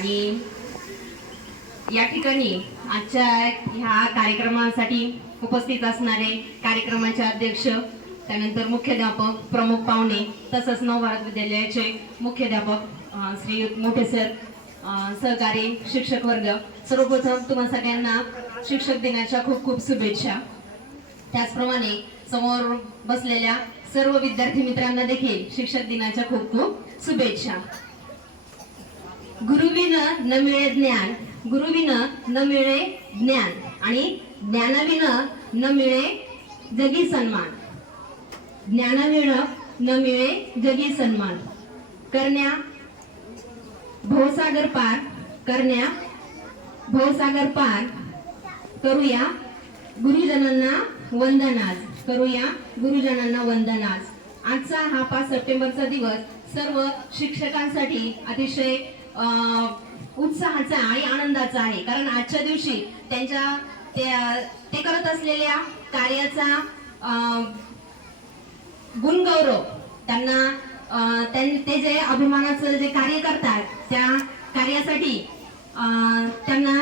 आणि या ठिकाणी आजच्या ह्या कार्यक्रमासाठी उपस्थित असणारे कार्यक्रमाचे अध्यक्ष त्यानंतर मुख्याध्यापक प्रमुख पाहुणे तसंच नवभारत विद्यालयाचे मुख्याध्यापक श्री मोठे सर सहकारी शिक्षक वर्ग. सर्वप्रथम तुम्हा सगळ्यांना शिक्षक दिनाच्या खूप खूप शुभेच्छा. त्याचप्रमाणे समोर बसलेल्या सर्व विद्यार्थी मित्रांना देखील शिक्षक दिनाच्या खूप खूप शुभेच्छा. गुरुविन न मिळे ज्ञान गुरुविन न मिळे ज्ञान आणि ज्ञानाविन न मिळे जगी सन्मान. ज्ञानाविन न मिळे जगी सन्मान. करण्या भवसागर पार करण्या भवसागर पार करूया गुरुजनांना वंदनाज करूया गुरुजनांना वंदनाज आजचा हा पाच सप्टेंबरचा दिवस सर्व शिक्षकांसाठी अतिशय उत्साहाचा आणि आनंदाचा आहे. कारण आजच्या दिवशी त्यांच्या ते करत असलेल्या कार्याचा अं, गुणगौरव त्यांना त्यां- ते जे अभिमानाचं जे कार्य करतात त्या कार्यासाठी त्यांना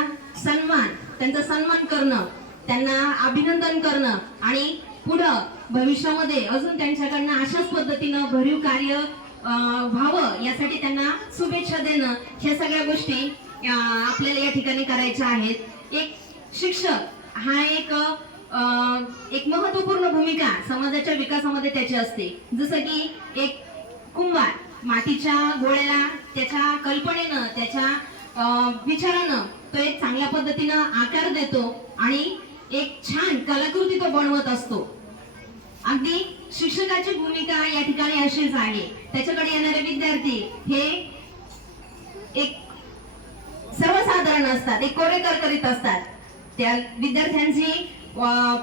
सन्मान त्यांचा सन्मान करणं त्यांना अभिनंदन करणं आणि पुढं भविष्यामध्ये अजून त्यांच्याकडनं अशाच पद्धतीनं भरीव कार्य व्हावं यासाठी त्यांना शुभेच्छा देणं ह्या सगळ्या गोष्टी आपल्याला या ठिकाणी करायच्या आहेत. एक शिक्षक हा एक एक महत्त्वपूर्ण भूमिका समाजाच्या विकासामध्ये त्याची असते. जसं की एक कुंभार मातीच्या गोळ्याला त्याच्या कल्पनेनं त्याच्या विचारानं तो एक चांगल्या पद्धतीनं आकार देतो आणि एक छान कलाकृती तो बनवत असतो. अगदी शिक्षकाची भूमिका या ठिकाणी अशीच आहे. त्याच्याकडे येणारे विद्यार्थी हे एक सर्वसाधारण असतात एक कोरेकर करीत असतात. त्या विद्यार्थ्यांची अं,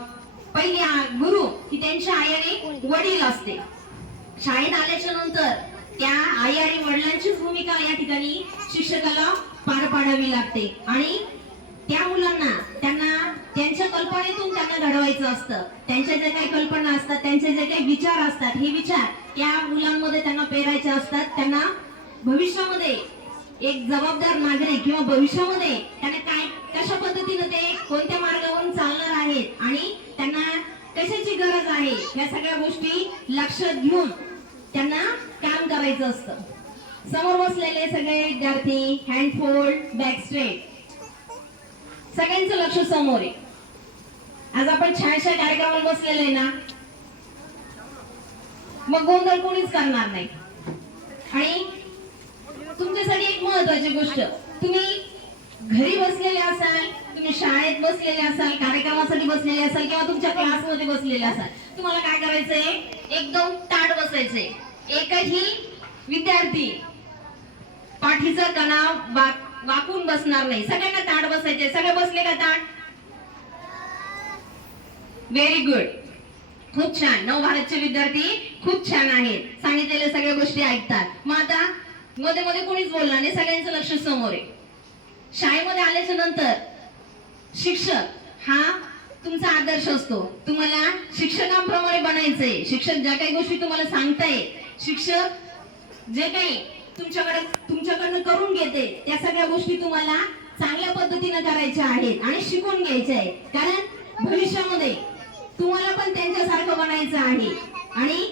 पहिली गुरु ही त्यांच्या आई आणि वडील असते. शाळेत आल्याच्यानंतर त्या आई आणि वडिलांचीच भूमिका या ठिकाणी शिक्षकाला पार पाडावी लागते. आणि त्या मुलांना त्यांना त्यांच्या कल्पनेतून त्यांना घडवायचं असतं. त्यांच्या जे काही कल्पना असतात त्यांचे जे काही विचार असतात हे विचार त्या मुलांमध्ये त्यांना पेरायचे असतात. त्यांना भविष्यामध्ये एक जबाबदार नागरिक किंवा भविष्यामध्ये त्यांना काय कशा पद्धतीने ते कोणत्या मार्गावरून चालणार आहेत आणि त्यांना कशाची गरज आहे या सगळ्या गोष्टी लक्षात घेऊन त्यांना काम करायचं असतं. समोर बसलेले सगळे विद्यार्थी हँड फोल्ड बॅक स्ट्रेट सगळ्यांचं लक्ष समोर आहे. आज आपण छानशा कार्यक्रमात बसलेले आहे ना? मग गोंधळ कोणीच करणार नाही. आणि तुमच्यासाठी एक महत्वाची गोष्ट तुम्ही घरी बसलेले असाल तुम्ही शाळेत बसलेले असाल कार्यक्रमासाठी बसलेले असाल किंवा तुमच्या क्लासमध्ये बसलेले असाल तुम्हाला काय करायचंय? एकदम ताट बसायचंय. एकही विद्यार्थी पाठीचा कणा बात वाकून बसणार नाही. सगळ्यांना ताट बसायचे सगळे बसले का ताट? व्हेरी गुड खूप छान. नव भारतचे विद्यार्थी खूप छान आहेत. सांगितलेल्या सगळ्या गोष्टी ऐकतात. मग आता मध्ये मध्ये कोणीच बोलणार नाही. सगळ्यांचं लक्ष समोर आहे. शाळेमध्ये आल्याच्यानंतर शिक्षक हा तुमचा आदर्श असतो. तुम्हाला शिक्षकांप्रमाणे बनायचंय. शिक्षक ज्या काही गोष्टी तुम्हाला सांगताय शिक्षक जे काही तुमच्याकडे तुमच्याकडनं करून घेते. त्या सगळ्या गोष्टी तुम्हाला चांगल्या पद्धतीनं करायच्या आहेत आणि शिकून घ्यायच्या आहे कारण भविष्यामध्ये तुम्हाला पण त्यांच्यासारखं बनायचं आहे. आणि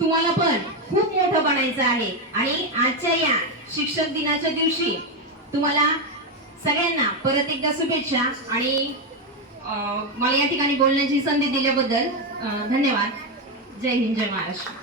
तुम्हाला पण खूप मोठं बनायचं आहे. आणि आजच्या या शिक्षक दिनाच्या दिवशी तुम्हाला सगळ्यांना परत एकदा शुभेच्छा आणि मला या ठिकाणी बोलण्याची संधी दिल्याबद्दल धन्यवाद. जय हिंद जय महाराष्ट्र.